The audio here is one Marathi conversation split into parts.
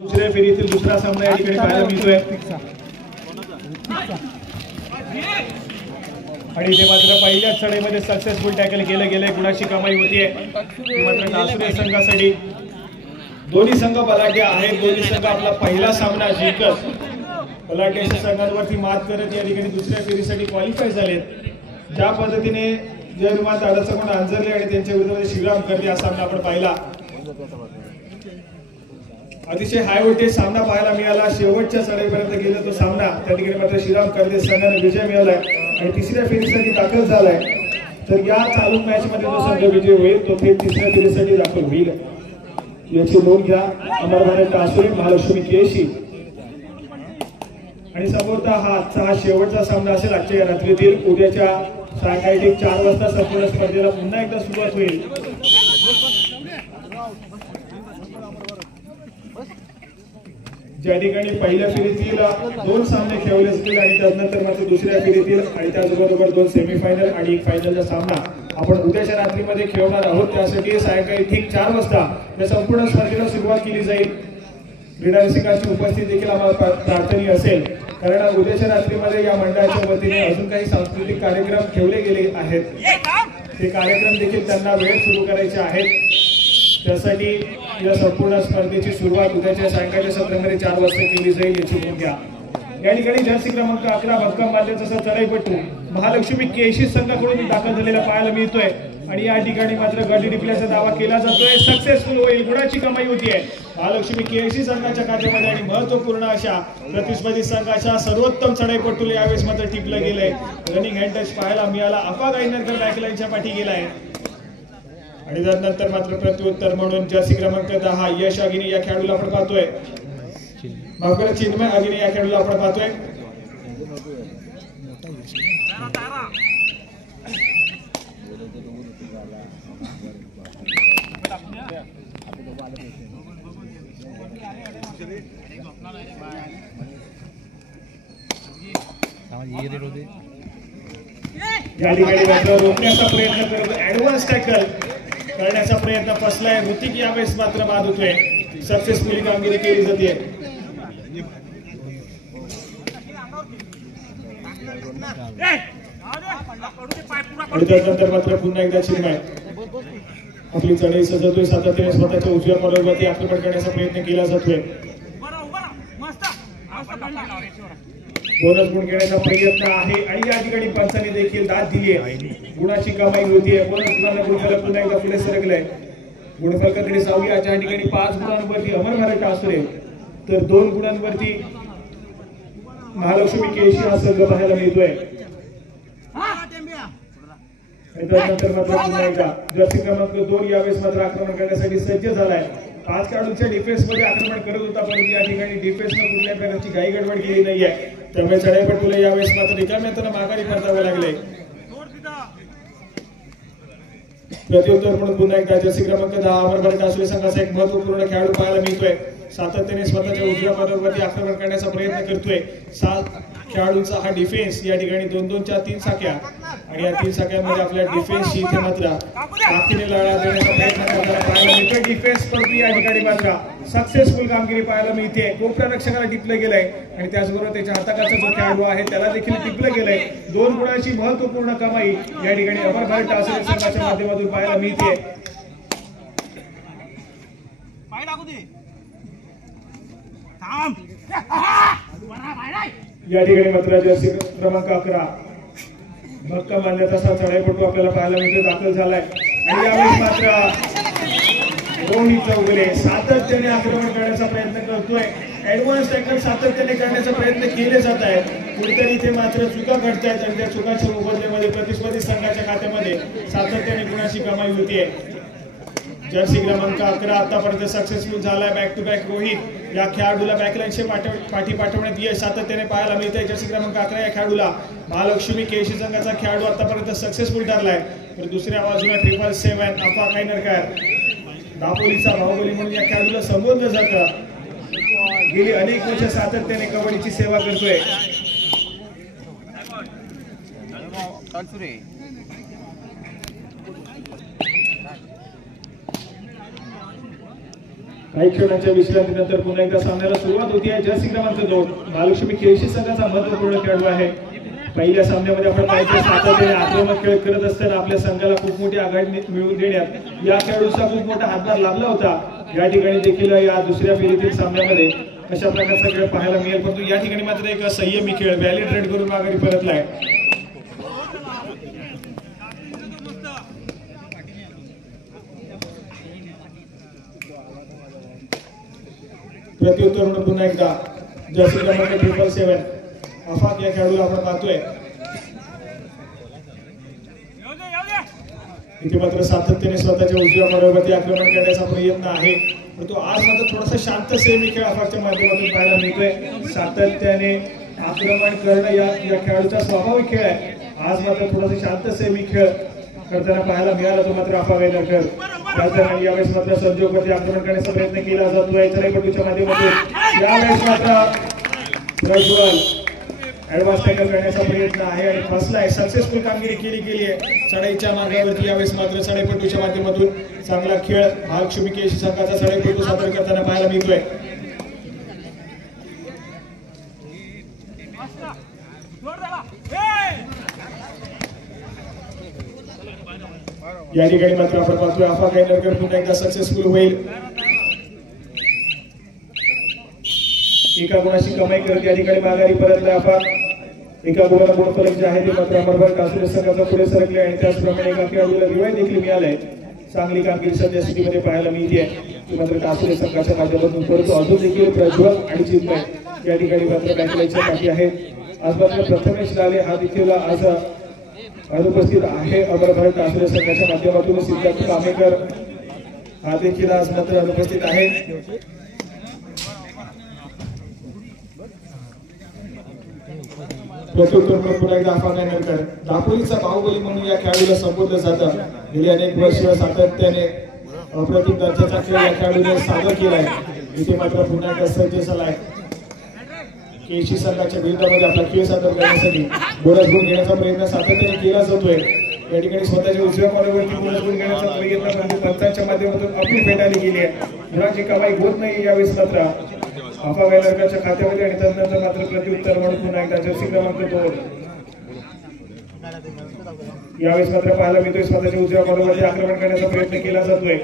दुसऱ्या फेरीतील दुसरा सामना या ठिकाणी पाहायला मिळतोय आणि इथे मात्र पहिल्याच चढाईमध्ये सक्सेसफुल टॅकल केलं गेलंय. गुणाची कमाई होतीये मात्र टासुरे संघासाठी. दोन्ही संघ बलाढ्य आहेत. दोन्ही संघ आपला पहिला सामना जिंकत बलाढ्य संघांवरती मात करत या ठिकाणी दुसऱ्या फेरीसाठी क्वालिफाय झालेत. ज्या पद्धतीने जयरुमात अडचण अंजरले आणि त्यांच्या विरोधात श्रीराम करते हा सामना आपण पाहिला. अतिशय हाय व्होल्टेज सामना पाहायला मिळाला. शेवटच्या चढाईपर्यंत गेला तो सामना. त्या ठिकाणी मात्र श्रीराम करते संघाने विजय मिळवलाय आणि तिसऱ्या फेरीसाठी दाखल झालाय. तर या चालू मॅच मध्ये जो संघ विजय होईल तो थेट तिसऱ्या फेरीसाठी दाखल होईल याची नोंद घ्या. अमरभारत टासुरे महालक्ष्मी केशी आणि समोरचा हा शेवटचा सामना असेल आजच्या या रात्रीतील. उद्याच्या सायंकाळी ठीक 4 वाजता संपूर्ण स्पर्धेला पुन्हा एकदा सुरुवात होईल. ज्या ठिकाणी पहिल्या फेरीतील 2 सामने खेळले असतील आणि त्यानंतर मात्र दुसऱ्या फेरीतील आणि त्याचबरोबर 2 सेमीफायनल आणि एक फायनलचा सामना आपण उद्याच्या रात्रीमध्ये खेळणार आहोत. त्यासाठी सायंकाळी ठीक 4 वाजता या संपूर्ण स्पर्धेला सुरुवात केली जाईल. क्रीडा रसिकांची उपस्थिती देखील आम्हाला प्रार्थनीय असेल कारण उद्याच्या रात्रीमध्ये या मंडळाच्या वतीने अजून काही सांस्कृतिक कार्यक्रम ठेवले गेले आहेत. ते कार्यक्रम देखील त्यांना वेळ सुरू करायचे आहेत. त्यासाठी या संपूर्ण स्पर्धेची सुरुवात उद्याच्या सायंकाळच्या सत्रामध्ये 4 वाजता केली जाईल याची नोंद घ्या. या ठिकाणी जर्सी क्रमांक 11 भक्कम बांधल्याचा चढाईपटू महालक्ष्मी केशी संघाकडून दाखल झालेला पाहायला मिळतोय आणि या ठिकाणी मात्र गडी टिपल्याचा दावा केला जातोय. सक्सेसफुल होईल. गुणाची कमाई होतीये महालक्ष्मी केशी संघाच्या खात्यामध्ये आणि महत्वपूर्ण अशा प्रतिस्पर्धी संघाच्या सर्वोत्तम चढाईपटूला यावेळेस मात्र टिपलं गेलंय. रनिंग हँड टच पाहायला मिळाला. अफाग आयनरकर बॅकलाईनच्या पाठी गेलाय आणि त्यानंतर मात्र प्रत्युत्तर म्हणून जर्सी क्रमांक 10 यश अगिनी या खेळाडूला आपण पाहतोय. मागच्या चिन्मय अगिनी या खेळाडूला आपण पाहतोय. या ठिकाणी मात्र रोखण्याचा प्रयत्न करतो. ऍडव्हान्स टॅकल करण्याचा प्रयत्न फसलाय. ऋतिक यावेळेस मात्र बाद होतोय. सक्सेसफुली कामगिरी केली जाते. त्यानंतर मात्र पुन्हा एकदा चिन्मय आपली चढाई सजवतोय. सातत्याने स्वतःच्या उजव्या कॉलरवरती आक्रमण करण्याचा प्रयत्न केला जातोय. बोनस गुण घेण्याचा प्रयत्न आहे आणि या ठिकाणी पंचांनी देखील दाद दिली आहे. गुणाची कमाई होतीये. बोनस गुणांना गुणफलक पुन्हा एकदा पुढे सरकलाय. गुणफलकाकडे जाऊया. ज्या ठिकाणी 5 गुणांवरती अमरभारत टासुरे तर 2 गुणांवरती महालक्ष्मी केशी हा संघ पाहायला मिळतोय. त्यानंतर मात्र पुन्हा एकदा जर्सी क्रमांक 2 यावेळेस मात्र आक्रमण करण्यासाठी सज्ज झालाय. 5 खेळाडूंच्या डिफेन्स मध्ये आक्रमण करत होता परंतु या ठिकाणी डिफेन्सनं कुठल्याही प्रकारची काही गडबड केली नाहीये. त्यामुळे चढाईपटूला यावेळेस मात्र रिकाम्यातून माघारी परतावे लागले. प्रत्युत्तर म्हणून पुन्हा एकदा जर्सी क्रमांक 10 अमरभारत टासुरे संघाचा एक महत्वपूर्ण खेळाडू पाहायला मिळतोय. सातत्याने स्वतःच्या उजव्या कॉलरवरती आक्रमण करण्याचा प्रयत्न करतोय. 7 खेळाडूंचा हा डिफेन्स या ठिकाणी 2-2च्या 3 साख्या आणि या 3 साख्यांमध्ये आपल्या डिफेन्सची इथे मात्र ताकदीने लढा देण्याचा प्रयत्न करताना पाहायला मिळतोय. डिफेन्स परंतु या ठिकाणी मात्र सक्सेसफुल कामगिरी पाहायला मिळते. कोपऱ्या रक्षकाला टिपलं गेलंय आणि त्याचबरोबर त्याच्या हाताखालचा जो खेळाडू आहे त्याला देखील टिपलं गेलंय. 2 गुणांची महत्वपूर्ण कमाई या ठिकाणी अमरभारत टासुरे संघाच्या माध्यमातून पाहायला मिळते. या ठिकाणी मात्र जर्सी क्रमांक 11 भक्कम बांधल्याचा चढाईपटू आपल्याला पाहायला मिळतो दाखल झालाय आणि यावेळेस मात्र रोहित चौगुले सातत्याने आक्रमण करण्याचा प्रयत्न करतोय. ऍडव्हान्स टॅकल सातत्याने करण्याचा प्रयत्न केले जात आहेत. कुठेतरी इथे मात्र चुका घडतायत आणि त्या चुकांच्या मोबदल्यामध्ये प्रतिस्पर्धी संघाच्या खात्यामध्ये सातत्याने गुणाची कमाई होतीये. जर्सी क्रमांक 11 आतापर्यंत सक्सेसफुल झालाय. बॅक टू बॅक रोहित या खेळाडूला बॅकलाईनचे पाठी पाठवण्यात यश सातत्याने पाहायला मिळतंय. जर्सी क्रमांक 11 या खेळाडूला महालक्ष्मी केशी संघाचा खेळाडू आतापर्यंत सक्सेसफुल ठरलाय. तर दुसऱ्या बाजूला 777 अफा कायनरकर दापोलीचा बाहुबली म्हणून या खेळाडूला संबोधलं जातं. गेली अनेक वर्ष सातत्याने कबड्डीची सेवा करतोय. काही खेळांच्या विश्रांतीनंतर पुन्हा एकदा सामन्याला सुरुवात होती आहे. जर्सी क्रमांक 2 महालक्ष्मी केळशी संघाचा महत्त्वपूर्ण खेळाडू आहे. पहिल्या सामन्यामध्ये आपण पाहिजे सातत्याने आक्रमक खेळ करत असताना आपल्या संघाला खूप मोठी आघाडी मिळवून देण्यात या खेळाडूचा खूप मोठा हातभार लागला होता. या ठिकाणी देखील या दुसऱ्या फेरीतील सामन्यामध्ये अशा प्रकारचा खेळ पाहायला मिळेल, परंतु या ठिकाणी मात्र एक संयमी खेळ व्हॅलिड रेड करून माघारी परतलाय. प्रत्युत्तर म्हणून पुन्हा एकदा जर्सी क्रमांक 777 अफाक या खेळाडूला आपण पाहतोय. इथे मात्र सातत्याने स्वतःच्या उजव्या मार्गावरती आक्रमण करण्याचा प्रयत्न आहे, परंतु आज मात्र थोडासा शांत सेमी खेळ अफाकच्या माध्यमातून पाहायला मिळतोय. सातत्याने आक्रमण करणं या खेळाडूचा स्वाभाविक खेळ आहे. आज मात्र थोडासा शांत सेमी खेळ करताना पाहायला मिळाला तो मात्र अफाक वेलरकर. त्याचदरम्यान यावेळेस मात्र संजोगवरती आक्रमण करण्याचा प्रयत्न केला जातोय चढाईपटूच्या माध्यमातून. यावेळेस मात्र प्रज्वल ऍडव्हान्स टॅकल करण्याचा प्रयत्न आहे आणि फसलाय. सक्सेसफुल कामगिरी केली आहे चढाईच्या मार्गावरती. यावेळेस मात्र चढाईपटूच्या माध्यमातून चांगला खेळ महालक्ष्मी केळशी संघाचा चढाईपटू सादर करताना पाहायला मिळतोय. या ठिकाणी मात्र आपण पाहतोय अफाक वेलरकर पुन्हा एकदा सक्सेसफुल होईल. एका गुणाची कमाई करत या ठिकाणी माघारी परतलाय अफाक. एका गुणाला गुणफलक जे आहे ते मात्र अमरभाई कासुरे संघाचा पुढे सरकले आणि त्याचप्रमाणे एका खेळाडूला रिवाय देखील मिळालाय. चांगली कामगिरी सध्या स्थितीमध्ये पाहायला मिळते ती मात्र कासुरे संघाच्या माध्यमातून परंतु अजून देखील प्रज्वल आणि चिन्मय या ठिकाणी मात्र बँकलाईनच्या पाठी आहेत. आज मात्र प्रथमेश लाले हा देखील आज अनुपस्थित आहे. अमरभाई कासुरे संघाच्या माध्यमातून सिद्धार्थ कामेकर हा देखील आज मात्र अनुपस्थित आहे. प्रत्युत्तर पुन्हा एकदा अफाक वेलरकर. दापोलीचा बाहुबली म्हणून या खेळाडूला संबोधलं जातं. गेली अनेक वर्ष सातत्याने अप्रतिम दर्जाचा खेळ या खेळाडूने सादर केलाय. इथे मात्र पुन्हा एकदा सज्ज झालाय. केळशी संघाच्या विरुद्धामध्ये आपला खेळ सादर करण्यासाठी बोनस गुण घेण्याचा प्रयत्न सातत्याने केला जातोय. या ठिकाणी स्वतःच्या उजव्या कॉर्नरवरती बोनस गुण घेण्याचा प्रयत्न म्हणजे पंचांच्या माध्यमातून अपील फेटाळली गेली आहे. गुणाची कमाई होत नाही यावेळेस मात्र अफाक वेलरकरच्या खात्यामध्ये आणि त्यानंतर मात्र प्रत्युत्तर म्हणून पुन्हा एकदा जर्सी क्रमांक 2 यावेळेस मात्र पाहायला मिळतोय स्वतःच्या उजव्या कॉर्नरवरती आक्रमण करण्याचा प्रयत्न केला जातोय.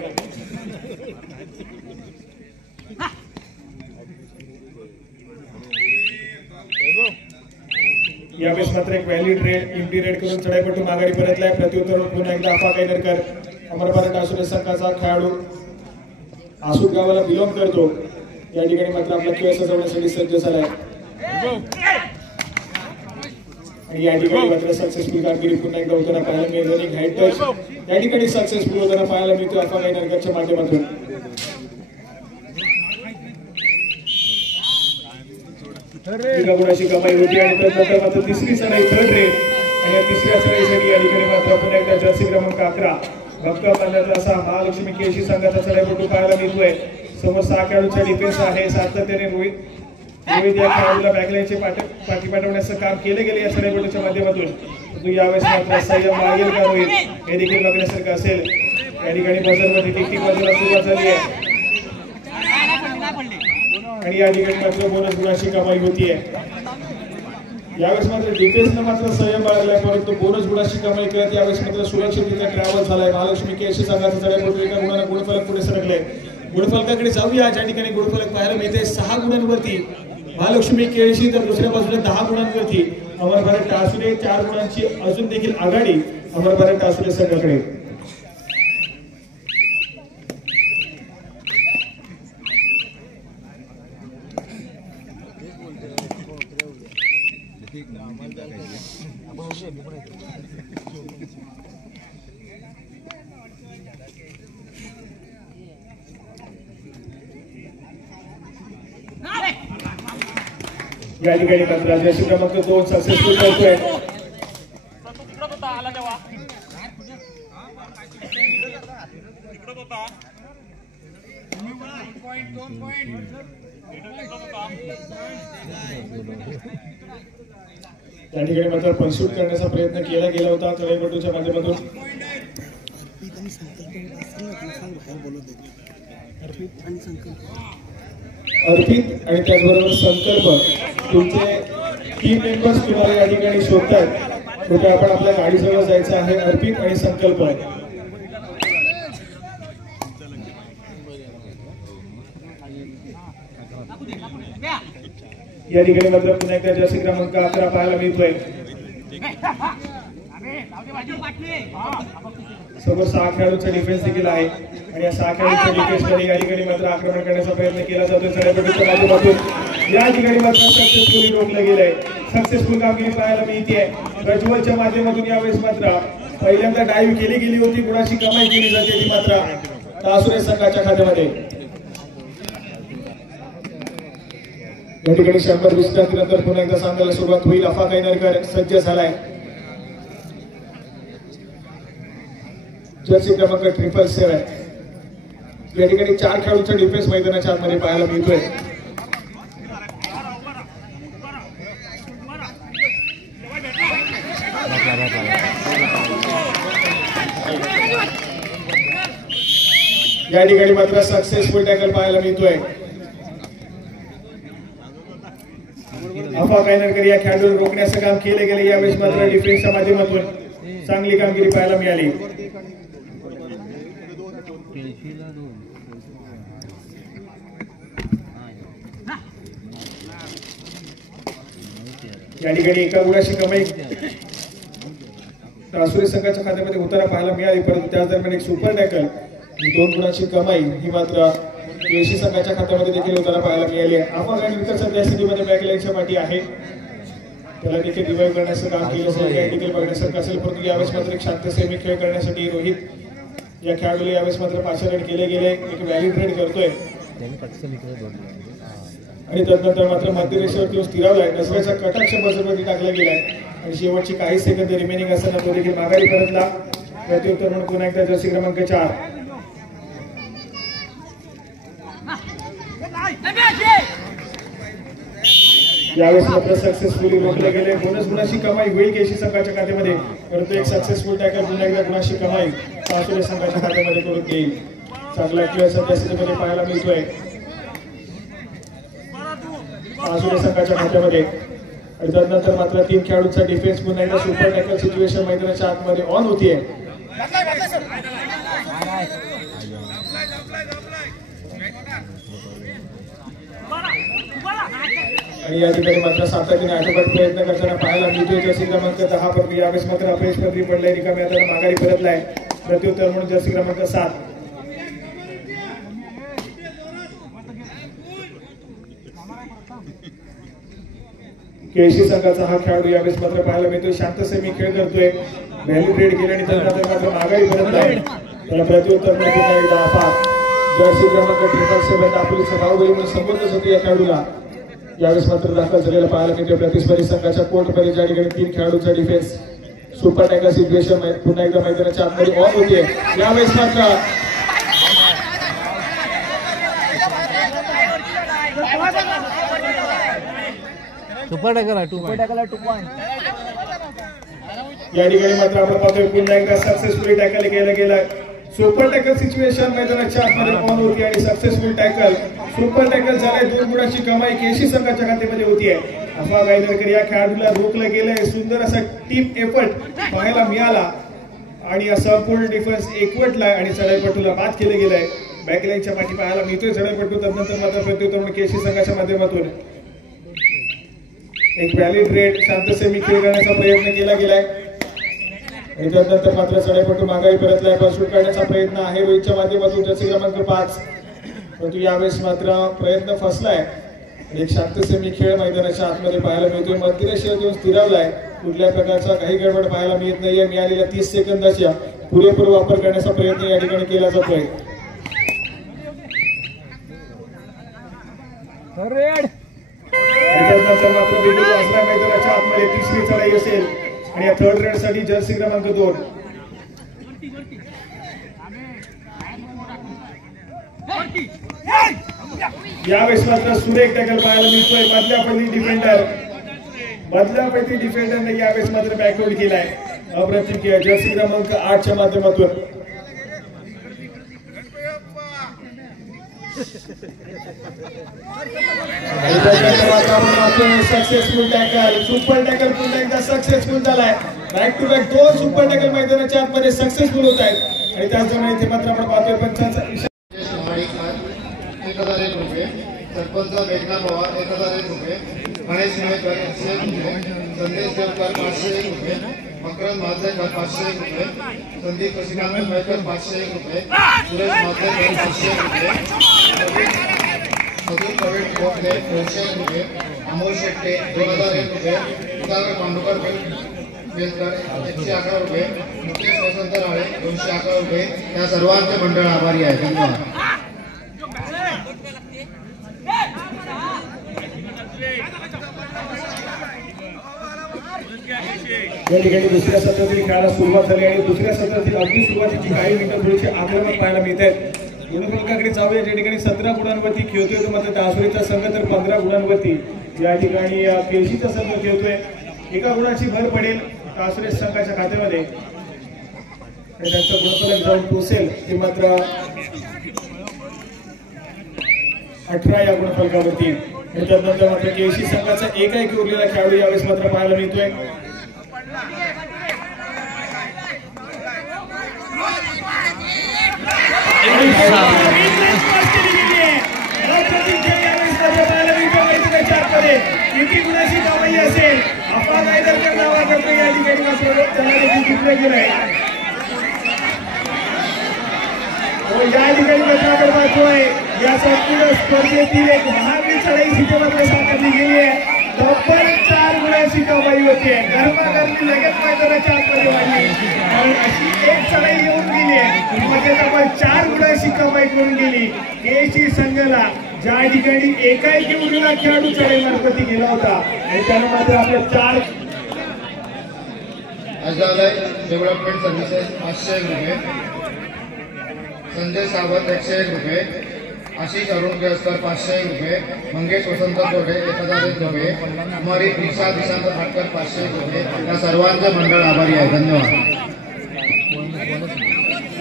यावेळेस मात्र एक व्हॅलिड रेड एम्प्टी रेड करून चढाईपटू माघारी परतलाय. प्रत्युत्तर पुन्हा एकदा अफाक वेलरकर अमरभारत कासुरे संघाचा खेळाडू आसूद गावाला बिलॉंग करतो. या ठिकाणी मात्र आपला खेळ सजवण्यासाठी सज्ज झालाय आणि या ठिकाणी मात्र सक्सेसफुल कामगिरी पुन्हा एकदा होताना पाहायला मिळेल. हाईट टच या ठिकाणी सक्सेसफुल होताना पाहायला मिळतो अफाक वेलरकरच्या माध्यमातून. एका गुणाची कमाई होती आणि त्यानंतर मात्र तिसरी चढाई थर्ड रेड आणि या तिसऱ्या चढाईसाठी या ठिकाणी मात्र पुन्हा एकदा जर्सी क्रमांक 11 भक्का पाल्याचा असा महालक्ष्मी केळशी संघाचा चढाईपटू पाहायला मिळतोय. समोर 6 खेळाडूंचा डिफेन्स आहे. सातत्याने रोहित या खेळाडूला बॅकलाईनचे पाठी पाठवण्याचं काम केले गेले या चढाईपटूच्या माध्यमातून. यावेळेस मात्र संयम मागेल का रोहित हे देखील बघण्यासारखं असेल. या ठिकाणी बजरमध्ये टिकटिक बाजूला सुरुवात झाली आहे आणि या ठिकाणी मात्र बोनस गुणाची कमाई होतीये. यावेळेस मात्र डिफेन्सनं मात्र संयम बाळगलाय, परंतु बोनस गुणाची कमाई करत यावेळेस मात्र सुरक्षितरित्या ट्रॅव्हल झालाय. महालक्ष्मी केळशी संघाचा चढाईपटू एका गुणाने गुणफलक पुढे सरकले. गुणफलकाकडे जाऊया. ज्या ठिकाणी गुणफलक पाहायला मिळते 6 गुणांवरती महालक्ष्मी केळशी, तर दुसऱ्या बाजूला 10 गुणांवरती अमरभारत कासुरे. 4 गुणांची अजून देखील आघाडी अमरभारत कासुरे संघाकडे. या ठिकाणी मात्र जर्सी क्रमांक 2 सक्सेसफुल करतोय. या ठिकाणी मात्र पनशूट करण्याचा प्रयत्न केला गेला होता चढाईपटूच्या माध्यमातून. अर्पित आणि त्याचबरोबर संकल्प तुमचे 3 मेंबर्स तुम्हाला या ठिकाणी शोधतात. कुठे आपण आपल्या गाडीजवळ जायचं आहे. अर्पित आणि संकल्प या ठिकाणी मात्र पुन्हा एकदा जर्सी क्रमांक 11 पाहायला मिळतोय. समोर 6 खेळाडूंचा डिफेन्स देखील आहे आणि या 6 खेळाडूंच्या डिफेन्समध्ये या ठिकाणी मात्र आक्रमण करण्याचा प्रयत्न केला जातोय. चढापटीच्या माध्यमातून या ठिकाणी मात्र सक्सेसफुली रोखलं गेलंय. सक्सेसफुल कामगिरी पाहायला मिळते. प्रज्वलच्या माध्यमातून यावेळेस मात्र पहिल्यांदा डाईव्ह केली गेली होती. गुणाची कमाई केली जाते ती मात्र तासुरे संघाच्या खात्यामध्ये. या ठिकाणी 100 विस्तारानंतर पुन्हा एकदा सांगायला सुरुवात होईल. अफा कैनरकर सज्ज झालाय. जर्सी क्रमांक 777 या ठिकाणी 4 खेळाडूंचा डिफेन्स मैदानाच्या आतमध्ये पाहायला मिळतोय. या ठिकाणी मात्र सक्सेसफुल टॅकल पाहायला मिळतोय. अफा कैनरकर या खेळाडूला रोखण्याचं काम केले गेले. यावेळेस मात्र डिफेन्सच्या माध्यमातून चांगली कामगिरी पाहायला मिळाली. या ठिकाणी एका गुणाची कमाई तासुरे संघाच्या खात्यामध्ये होताना पाहायला मिळाली. परंतु त्याच दरम्यान एक सुपर टॅकल 2 गुणाची कमाई ही मात्र केशी संघाच्या खात्यामध्ये देखील होताना पाहायला मिळाली आहे. आपण काही सध्या स्थितीमध्ये बॅकलाईनच्या पाठी आहे. त्याला देखील रिवाईव्ह करण्याचं काम केलं असेल. या देखील बघण्यासारखं असेल. परंतु यावेळेस मात्र एक शांत सेमी खेळ करण्यासाठी रोहित या खेळाडूला यावेळेस मात्र 5 रन केले गेले. एक व्हॅल्यू ट्रेड करतोय आणि तदनंतर मात्र मध्यरेषेवरती स्थिरावलाय. नसऱ्याचा कटाक्ष बजरवरती टाकला गेलाय आणि शेवटची काही सेकंद रिमेनिंग असताना तो देखील माघारी परतला. प्रत्युत्तर म्हणून पुन्हा एकदा जर्सी क्रमांक 4 यावेळेस मात्र सक्सेसफुली रोखले गेले. बोनस गुणाची कमाई होईल केशी संघाच्या खात्यामध्ये. परंतु एक सक्सेसफुल टॅकल पुन्हा एकदा गुणाची कमाई तासुरे संघाच्या खात्यामध्ये करून देईल. चांगला खेळ सध्या स्थितीमध्ये पाहायला मिळतोय तासुरे संघाच्या खात्यामध्ये. आणि त्यानंतर मात्र 3 खेळाडूंचा डिफेन्स पुन्हा एकदा सुपर टॅकल सिच्युएशन मैदानाच्या आतमध्ये ऑन होतीये. आणि या ठिकाणी मात्र सातत्याने आठोकाठ प्रयत्न करताना पाहायला मिळतोय. जर्सी क्रमांक 10 परंतु यावेळेस मात्र अपयश पदरी पडलाय. रिकाम्या हाताने माघारी परतलाय. प्रत्युत्तर म्हणून जर्सी क्रमांक 7 केशी संघाचा हा खेळाडू यावेळेस मात्र पाहायला मिळतोय. शांत सेमी खेळ करतोय. व्हॅल्यू ट्रेड केल्याने त्यानंतर मात्र माघारी परतलाय. त्याला प्रत्युत्तर म्हणून पुन्हा एकदा अफा जर्सी क्रमांक 777 दापोलीचा बाहुबली म्हणून संबोधत होते. या खेळाडूला यावेळेस मात्र दाखल झालेला पाहायला मिळतोय. प्रतिस्पर्धी संघाच्या कोर्टमध्ये ज्या ठिकाणी 3 खेळाडूंचा डिफेन्स सुपर टॅकल सिच्युएशन पुन्हा एकदा मैदानाच्या आतमध्ये ऑन होते. यावेळेस मात्र सुपर टॅकल 2 पॉइंट या ठिकाणी मात्र आपण पाहतोय पुन्हा एकदा सक्सेसफुली टॅकल केला गेला. सुपर टॅकल सिच्युएशन मैदानाच्या आतमध्ये ऑन होती आणि सक्सेसफुल टॅकल सुपर टॅकल झालाय. 2 गुणाची कमाई केशी संघाच्या खात्यामध्ये होतीये. अफा कैनरकर या खेळाडूला रोखलं गेलंय. सुंदर असा टीम एफर्ट पाहायला मिळाला आणि संपूर्ण डिफेन्स एकवटलाय आणि चढाईपटूला बाद केलं गेलंय. बॅकलाईनच्या पाठी पाहायला मिळतोय चढाईपटू. त्यानंतर मात्र प्रत्युत्तर म्हणून केशी संघाच्या माध्यमातून एक व्हॅलिड रेड शांत सेमी खेळ करण्याचा प्रयत्न केला गेलाय. आणि त्यानंतर मात्र चढाईपटू माघारी परतलाय. परशूट करण्याचा प्रयत्न आहे रोहितच्या माध्यमातून जर्सी क्रमांक 5 परंतु यावेळेस मात्र प्रयत्न फसलाय. एक शांत सेमी खेळ मैदानाच्या आतमध्ये पाहायला मिळतोय. मध्यरेषेवर येऊन स्थिरावलाय. कुठल्या प्रकारचा काही गडबड पाहायला मिळत नाहीये. मिळालेल्या 30 सेकंदाच्या पुरेपूर वापर करण्याचा प्रयत्न या ठिकाणी केला जातोय. त्यानंतर मात्र विजय वासरा मैदानाच्या आतमध्ये 3री चढाई असेल आणि या 3rd रेड साठी जर्सी क्रमांक 2 यावेळेस मात्र सुरेख टॅकल पाहायला मिळतोय. बदल्यापैकी डिफेंडरने यावेळेस मात्र बॅकवर्ड केलाय. अप्रतिम खेळ जर्सी क्रमांक 8 च्या माध्यमातून सक्सेसफुल टॅकल, सुपर टॅकल पुन्हा एकदा सक्सेसफुल झालाय. Back to back 2 super tackle मैदानाच्या आतमध्ये सक्सेसफुल होत आहेत आणि त्याचप्रमाणे इथे मात्र आपण पाहतोय पंचांचा 1001 रुपये, सरपंच मेघना पवार 1001 रुपये, गणेश निवेकर 101 रुपये, संदेश देवकर 501 रुपये, मकरंद माजलेकर 501 रुपये, संदीप शशिकांत मेहकर 501 रुपये, सुरेश माजलेकर 501 रुपये, सदूर प्रवीण कोटले 201 रुपये, अमोल शेट्टे 2001 रुपये, सुधाकर पांडुकर बेलकर 111 रुपये, मुकेश वसंत राळे 211 रुपये. या सर्वांचे मंडळ आभारी आहे. धन्यवाद. या ठिकाणी दुसऱ्या सत्रातील खेळाला सुरुवात झाली आणि दुसऱ्या सत्रातील अगदी सुरुवातीची काही मिनिटं थोडीशी आक्रमक पाहायला मिळत आहेत. गुणफलकाकडे जाऊया. ज्या ठिकाणी 17 गुणांवरती खेळतोय तो मात्र टासुरीचा संघ तर 15 गुणांवरती या ठिकाणी केशीचा संघ खेळतोय. 1 गुणाची भर पडेल टासुरी संघाच्या खात्यामध्ये आणि त्यांचं गुणफलक जाऊन पोहोचेल ते मात्र 18 या गुणफलकावरती. आणि त्यानंतर मात्र केशी संघाचा एकाएकी उरलेला खेळाडू यावेळेस मात्र पाहायला मिळतोय. किती गुणाची कमाई असेल आपण कायदर नावा करतो या ठिकाणी मात्र त्याला देखील जिंकलं गेलंय. या ठिकाणी मात्र आपण पाहतोय या संपूर्ण स्पर्धेतील एक महावीर चढाई तिथे मात्र साकारली गेली आहे. तब्बल 4 गुणाची कमाई होती आहे. गरमागरमी लगेच मैदानाच्या आतमध्ये वाढली कारण अशी एक चढाई येऊन गेली आहे म्हणजे तब्बल 4 गुणाची कमाई करून गेली केशी संघाला. ज्या ठिकाणी एकाएकी उरलेला खेळाडू चढाई मार्फती गेला होता आणि त्यानं मात्र आपल्या 4 अजालय डेव्हलपमेंट सर्व्हिसेस 501 रुपये, संजय सावंत 101 रुपये, आशिष अरुण केळकर 501 रुपये, मंगेश वसंत कोठे 1001 रुपये, कुमारी दिशा दिशांत ठाकर 501 रुपये. या सर्वांचे मंडळ आभारी आहे. धन्यवाद.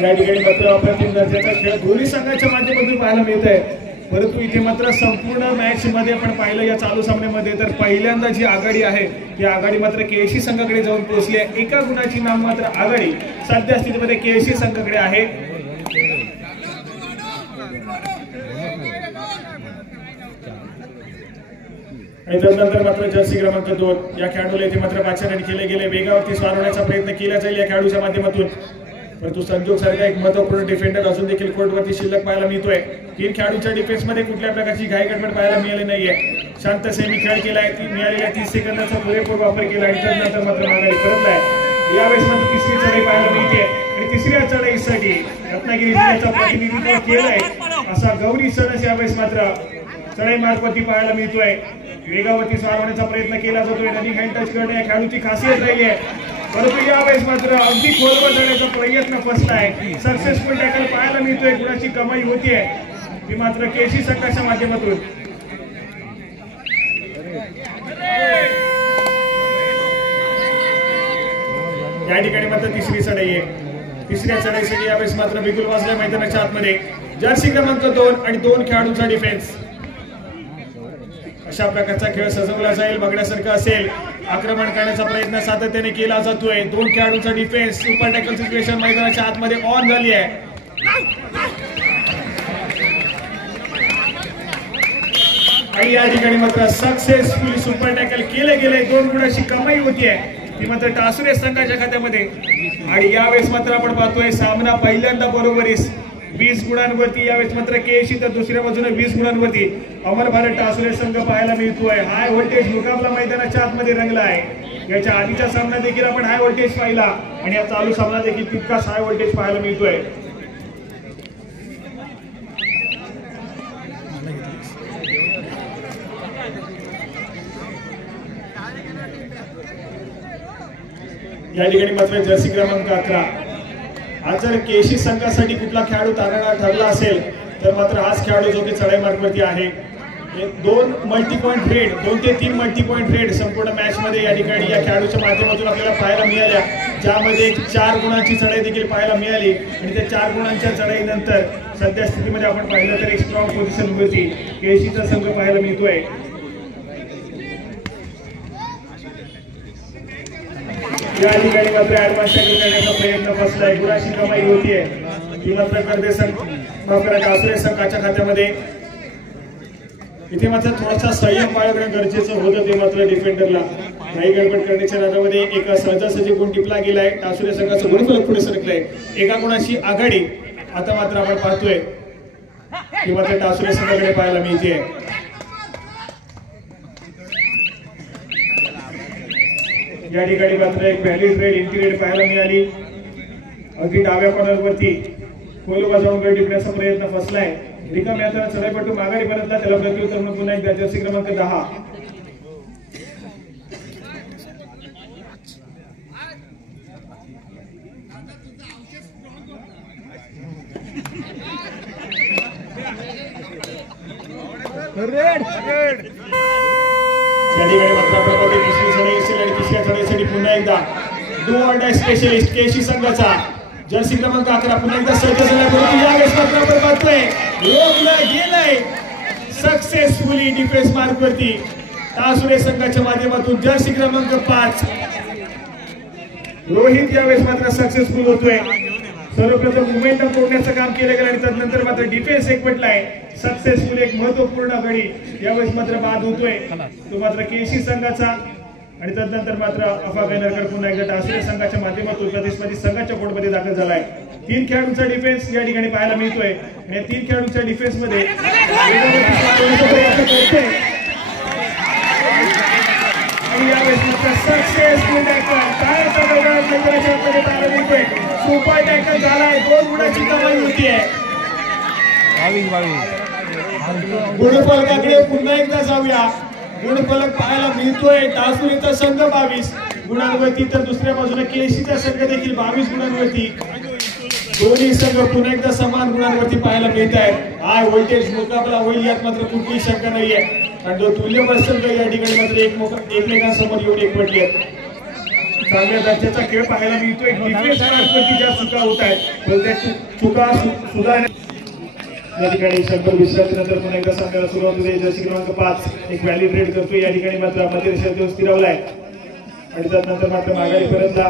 या ठिकाणी मात्र अप्रतिम दर्जाचा खेळ दोन्ही संघाच्या माध्यमातून पाहायला मिळत आहे. परंतु इथे मात्र संपूर्ण मॅच मध्ये आपण पाहिलं या चालू सामन्यामध्ये तर पहिल्यांदा जी आघाडी आहे ती आघाडी मात्र केशी संघाकडे जाऊन पोहोचली आहे. 1 गुणाची नाम मात्र आघाडी सध्या स्थितीमध्ये केशी संघाकडे आहे. आणि त्यानंतर मात्र जर्सी क्रमांक 2 या खेळाडूला इथे मात्र बादशाहाने केले गेले. वेगावरती स्वारवण्याचा प्रयत्न केला जाईल या खेळाडूच्या माध्यमातून परंतु संजोग सारखा एक महत्वपूर्ण डिफेंडर अजून देखील कोर्टवरती शिल्लक पाहायला मिळतोय. 3 खेळाडूच्या डिफेन्समध्ये कुठल्या प्रकारची घाई गडबड पाहायला मिळाली नाहीये. शांत सेमी खेळ केलाय. मिळालेल्या 30 सेकंदाचा पुरेपूर वापर केला आणि त्यानंतर मात्र माघारी परतलाय. यावेळेस मात्र तिसरी चढाई पाहायला मिळते आणि तिसऱ्या चढाईसाठी रत्नागिरी जिल्ह्याचा प्रतिनिधित्व केलंय असा गौरी सणस यावेळेस मात्र चढाई मार्फती पाहायला मिळतोय. वेगावरती स्वारवण्याचा प्रयत्न केला जातोय. रनिंग हँड टच करणे या खेळाडूची खासियत राहिली आहे परंतु यावेळेस मात्र अगदी खोलवर जाण्याचा प्रयत्न फसलाय. सक्सेसफुल टॅकल पाहायला मिळतोय. गुणाची कमाई होतीये ती मात्र केशी संघाच्या माध्यमातून. या ठिकाणी मात्र तिसरी चढाई आहे. तिसऱ्या चढाईसाठी यावेळेस मात्र बिगुल वाजले मैदानाच्या आतमध्ये. जर्सी क्रमांक 2 आणि 2 खेळाडूंचा डिफेन्स. अशा प्रकारचा खेळ सजवला जाईल बघण्यासारखं असेल. आक्रमण करण्याचा प्रयत्न सातत्याने केला जातोय. 2 खेळाडूंचा डिफेन्स. सुपर टॅकल सिच्युएशन मैदानाच्या आतमध्ये ऑन झाली आहे. आणि या ठिकाणी मात्र सक्सेसफुली सुपर टॅकल केले गेले. 2 गुणाची कमाई होतीये ती मात्र टासुरे संघाच्या खात्यामध्ये. आणि यावेळेस मात्र आपण पाहतोय सामना पहिल्यांदा बरोबरीस 20 गुणांवरती. यावेळेस मात्र केशी तर दुसऱ्या बाजूने 20 गुणांवरती अमर भारत टासुरे संघ पाहायला मिळतोय. हाय व्होल्टेज मुकाबला मैदानाच्या आतमध्ये रंगला आहे. याच्या आधीचा सामना देखील आपण हाय व्होल्टेज पाहिला आणि या चालू सामना देखील तितकाच हाय व्होल्टेज पाहायला मिळतोय. या ठिकाणी मात्र जर्सी क्रमांक 11 आज जर केशी संघासाठी कुठला खेळाडू तारणहार ठरला असेल तर मात्र हाच खेळाडू जो की चढाई मार्गावरती आहे. 2 मल्टी पॉइंट रेड 2 ते 3 मल्टी पॉइंट रेड संपूर्ण मॅच मध्ये या ठिकाणी या खेळाडूच्या माध्यमातून आपल्याला पाहायला मिळाल्या. ज्यामध्ये 4 गुणांची चढाई देखील पाहायला मिळाली आणि त्या 4 गुणांच्या चढाईनंतर सध्या स्थितीमध्ये आपण पाहिलं तर एक स्ट्रॉंग पोझिशन वरती केशीचा संघ पाहायला मिळतोय. या ठिकाणी मात्र ऍडव्हान्स टॅकल करण्याचा प्रयत्न फसलाय. गुणाची कमाई होतीये ती मात्र करते संघ टासुरे संघाच्या खात्यामध्ये. इथे मात्र थोडासा संयम बाळगणं गरजेचं होतं ते मात्र डिफेंडरला. काही गडबड करण्याच्या नादामध्ये एक सहजासहजी गुण टिपला गेलाय. टासुरे संघाचं गुणफलक पुढे सरकलंय. एका गुणाची आघाडी आता मात्र आपण पाहतोय की मात्र टासुरे संघाकडे पाहायला मिळते. या ठिकाणी मात्र एक व्हॅलिड रेड इंटिग्रेट पाहायला मिळाली. अगदी डाव्या कॉर्नरवरती खोल बजावून गड टिपण्याचा प्रयत्न फसलाय. रिकाम्या हाताने चढाईपटू माघारी परतला. त्याला प्रत्युत्तर म्हणून पुन्हा एकदा जर्सी क्रमांक 10 तिसऱ्या चढाईसाठी पुन्हा एकदा do or die specialist Keshi संघाचा जर्सी क्रमांक 11 पुन्हा एकदा सज्ज झाला. परंतु यावेळेस मात्र आपण पाहतोय रोखलं गेलंय सक्सेसफुली डिफेन्स मार्क वरती टासुरे संघाच्या माध्यमातून जर्सी क्रमांक 5 रोहित यावेळेस मात्र सक्सेसफुल होतोय. सर्वप्रथम मोमेंटम तोडण्याचं काम केलं गेलं आणि त्यानंतर मात्र डिफेन्स एकवटलाय. सक्सेसफुल एक महत्वपूर्ण गडी यावेळेस मात्र बाद होतोय तो मात्र केशी संघाचा. आणि त्यानंतर मात्र अफा गैनरकर पुन्हा एकदा टासुरे संघाच्या माध्यमातून प्रतिस्पर्धी संघाच्या कोर्टमध्ये दाखल झालाय. 3 खेळाडूंचा डिफेन्स या ठिकाणी पाहायला मिळतोय आणि 3 खेळाडूंच्या डिफेन्स मध्ये सक्सेसफुल सुपर टॅकल झालाय. 2 गुणाची कमाई होतीये. गुणफलकाकडे पुन्हा एकदा जाऊया. गुणफलक पाहायला मिळतोय टासुरेचा संघ 22 गुणांवरती तर दुसऱ्या बाजूला केशीचा संघ देखील 22 गुणांवरती. दोन्ही संघ पुन्हा एकदा समान गुणांवरती पाहायला मिळत आहेत. हाय व्होल्टेज मुकाबला होईल यात मात्र कुठलीही शंका नाहीये. कारण जो तुल्यबळ संघ या ठिकाणी मात्र एकमेकांसमोर येऊन एकवटले आहेत. चांगल्या दर्जाचा खेळ पाहायला मिळतोय. डिफेन्स मार्कवरती ज्या चुका होत आहेत त्या चुका सुधारण्या या ठिकाणी 100 विश्रांतीनंतर पुन्हा एकदा सामन्याला सुरुवात होते. जर्सी क्रमांक 5 एक व्हॅलिड रेड करतोय या ठिकाणी मात्र मध्य रेषेवर तो स्थिरावलाय आणि त्यानंतर मात्र माघारी परतला.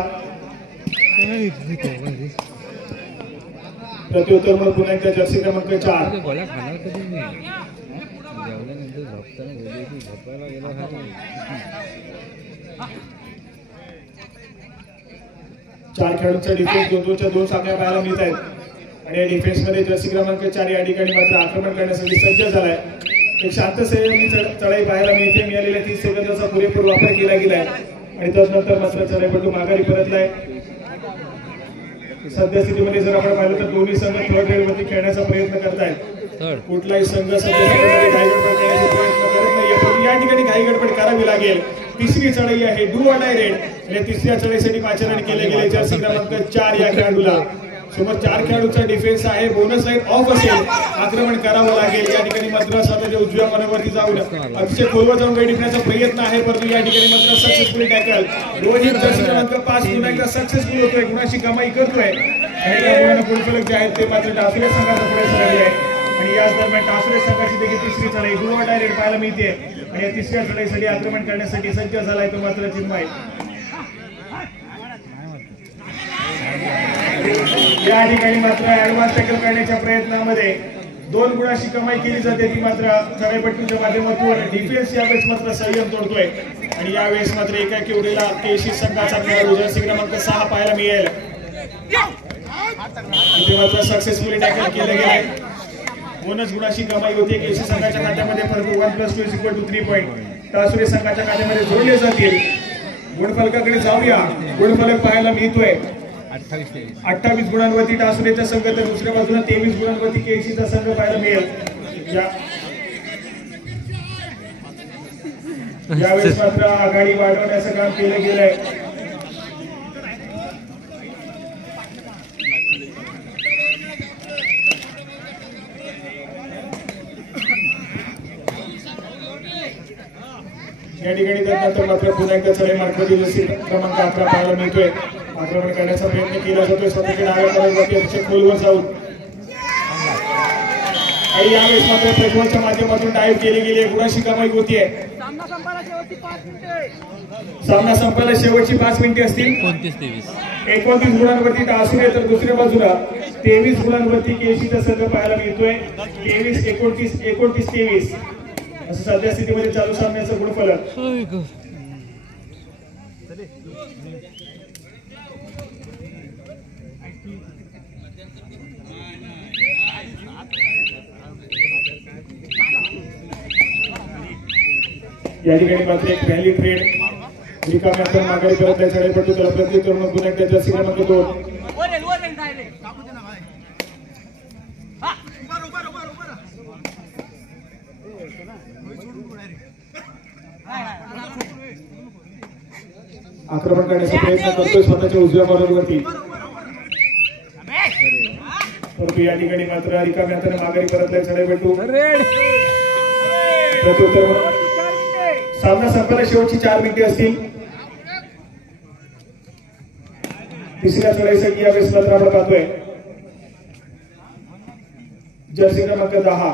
प्रत्युत्तर म्हणून पुन्हा एकदा जर्सी क्रमांक 4 4 खेळाडूंचा डिफेन्स 2-2च्या 2 सामन्या पाहायला मिळत आहेत. आणि डिफेन्स मध्ये जर्सी क्रमांक 4 या ठिकाणी मात्र आक्रमण करण्यासाठी सज्ज झालाय. एक शांत संयमी चढाई पाहायला मिळते. मिळालेल्या 30 सेकंदाचा पुरेपूर वापर केला गेलाय आणि त्यानंतर मात्र चढाईपटू माघारी परतलाय. सध्या स्थितीमध्ये जर आपण पाहिलं तर दोन्ही संघ थर्ड रेड वरती खेळण्याचा प्रयत्न करतायत. कुठलाही संघ सध्या घाई गडबड करण्याचा प्रयत्न करत नाहीये. पण या ठिकाणी घाई गडबड करावी लागेल. तिसरी चढाई आहे डू ऑर डाय रेड आणि तिसऱ्या चढाईसाठी पाचारण केले गेले. जर्सी क्रमांक 4 या खेळाडूला समोर 4 खेळाडूंचा डिफेन्स आहे. बोनस लाईन ऑफ असेल आक्रमण करावं लागेल. या ठिकाणी मात्र स्वतःच्या उजव्या मार्गावरती जाऊन अतिशय खोलवर जाऊन गडी टिपण्याचा प्रयत्न आहे. परंतु या ठिकाणी मात्र सक्सेसफुल टॅकल. रोहित जर्सी क्रमांक 5 पुन्हा एकदा सक्सेसफुल होतोय. गुणाची कमाई करतोय आणि या गुणांना गुणफलक जे आहेत ते मात्र टासुरे संघाचा पुढे सरकले आहे. आणि याच दरम्यान टासुरे संघाची देखील तिसरी चढाई डू ऑर डाय रेड पाहायला मिळते आणि या तिसऱ्या चढाईसाठी आक्रमण करण्यासाठी सज्ज झालाय तो मात्र चिन्मय. या ठिकाणी मात्र ऍडव्हान्स टॅकल करण्याच्या प्रयत्नामध्ये 2 गुणाची कमाई केली जाते. ती मात्र चढाईपट्टूच्या माध्यमातून डिफेन्स यावेळेस मात्र संयम तोडतोय आणि यावेळेस मात्र एका केवढीला केशी संघाचा खेळाडू जर्सी क्रमांक 6 पाहायला मिळेल. इथे मात्र सक्सेसफुली टॅकल केले गेले. बोनस गुणाची कमाई होते केशी संघाच्या खात्यामध्ये. परंतु 1+2 3 पॉईंट टासुरे संघाच्या खात्यामध्ये जोडले जातील. गुणफलकाकडे जाऊया. गुणफलक पाहायला मिळतोय 28 गुणांवरती टासुरेचा संघ तर दुसऱ्या बाजूला 23 गुणांवरती केशीचा संघ पाहायला मिळेल. यावेळेस मात्र आघाडी वाढवण्याचं काम केलं गेलंय. या ठिकाणी त्यानंतर मात्र पुन्हा एकदा चढाई मार्कवरती जर्सी क्रमांक 11 पाहायला मिळतोय. आक्रमण करण्याचा प्रयत्न केला जातोय स्वतःच्या डाव्या कॉर्नरवरती अतिशय खोलवर जाऊन आणि यावेळेस मात्र प्रज्वलच्या माध्यमातून डाईव्ह केली गेली. गुणाची कमाई होतीये. सामना संपायला शेवटची 5 मिनिटे असतील. 29 गुणांवरती टासुरे तर दुसऱ्या बाजूला 23 गुणांवरती केसीचा संघ पाहायला मिळतोय. 23-29 असं सध्या स्थितीमध्ये चालू सामन्याचं गुणफलक. या ठिकाणी मात्र एक व्हॅली ट्रेड रिकाम्या आपण माघारी परत पडतो. त्याला प्रत्युत्तर म्हणून पुन्हा एकदा जर्सी क्रमांक 2 आक्रमण करण्याचा प्रयत्न करतोय स्वतःच्या उजव्या कॉर्नरवरती. परंतु या ठिकाणी मात्र रिकाम्या हाताने माघारी परतलाय चढाईपटू. प्रत्युत्तर म्हणून सामना संपायला शेवटची 4 मिनिटे असतील. तिसऱ्या चढाईसाठी यावेळेस मात्र आपण पाहतोय जर्सी क्रमांक 10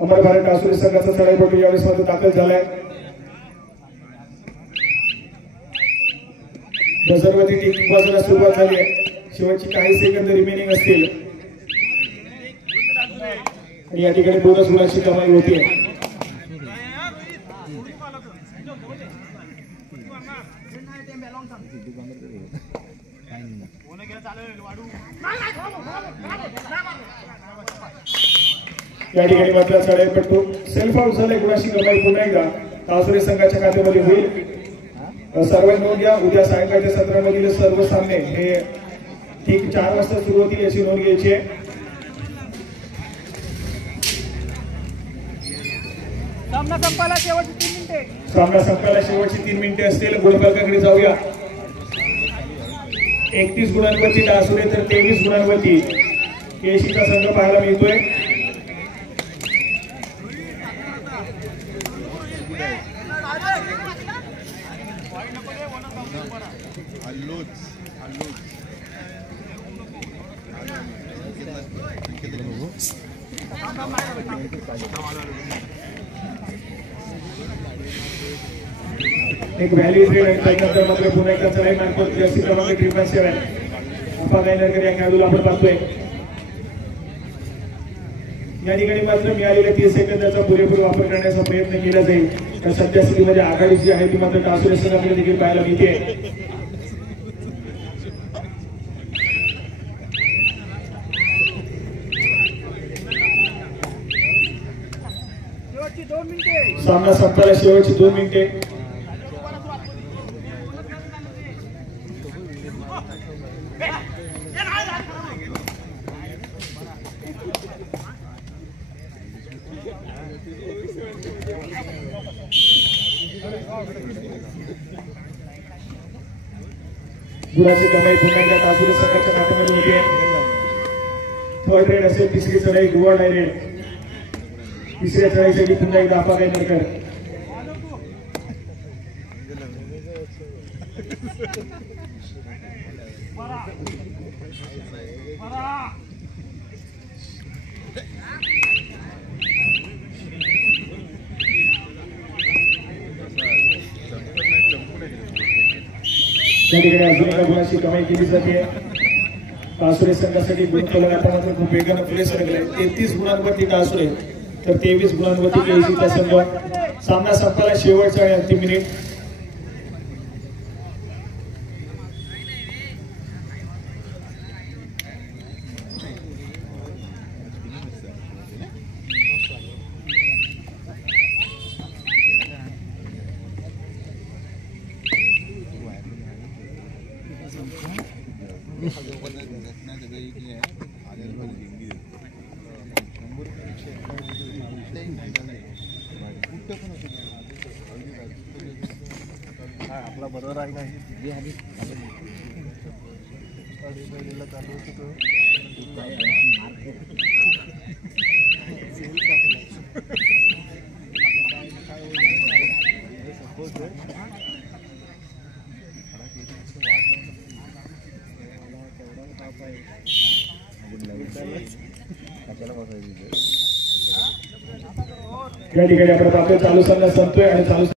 अमर भारत टासुरे संघाचा चढाईपटू यावेळेस मात्र दाखल झालाय. बझरवरती टेकिंग बाजूला सुरुवात झाली आहे. शेवटची काही सेकंद रिमेनिंग असतील आणि या ठिकाणी बोनस गुणाची कमाई होतीये. या ठिकाणी मात्र चढाईपटू सेल्फ आउट झाले. गुणाची कमाई पुन्हा एकदा टासुरे संघाच्या खात्यामध्ये होईल. सर्वांनी नोंद घ्या. उद्या सायंकाळच्या सत्रामधील सर्व सामने हे ठीक 4 वाजता सुरू होतील याची नोंद घ्यायची आहे. सामना संपायला शेवटची 3 मिनिटे. सामना संपायला शेवटची 3 मिनिटे असतील. गुणफलकाकडे जाऊया. 31 गुणांवरती टासुरे तर 23 गुणांवरती केसीचा संघ पाहायला मिळतोय. एक व्हॅली ट्रेड आणि त्यानंतर मात्र पुन्हा एकदा चढाई मार्फत जर्सी क्रमांक 777 अप्पा गायनरकर या खेळाडूला आपण पाहतोय. या ठिकाणी मात्र मिळालेल्या 30 सेकंदाचा पुरेपूर वापर करण्याचा प्रयत्न केला जाईल. तर सध्या स्थितीमध्ये आघाडी जी आहे ती मात्र टासुरे संघाकडे देखील पाहायला मिळते. सामना संपायला शेवटची 2 मिनिटे. गुणाची कमाई पुन्हा एकदा टासुरे संघाच्या खात्यामध्ये होती. थर्ड रेड असेल. तिसरी चढाई गोवा डायरेड. तिसऱ्या चढाईसाठी पुन्हा एकदा अप्पा गायनरकर. त्या ठिकाणी अजून एका गुणाची कमाई केली जाते. टासुरे संघासाठी गुणफलक आता मात्र खूप वेगानं पुढे सरकलाय. 33 गुणांवरती टासुरे तर 23 गुणांवरती केसीचा संघ. सामना संपायला शेवटचा आणि अंतिम मिनिट. आपला बरोबर आहे का? कशाला बसायचं या ठिकाणी आपण पाहतोय चालू सामना संपतोय आणि चालू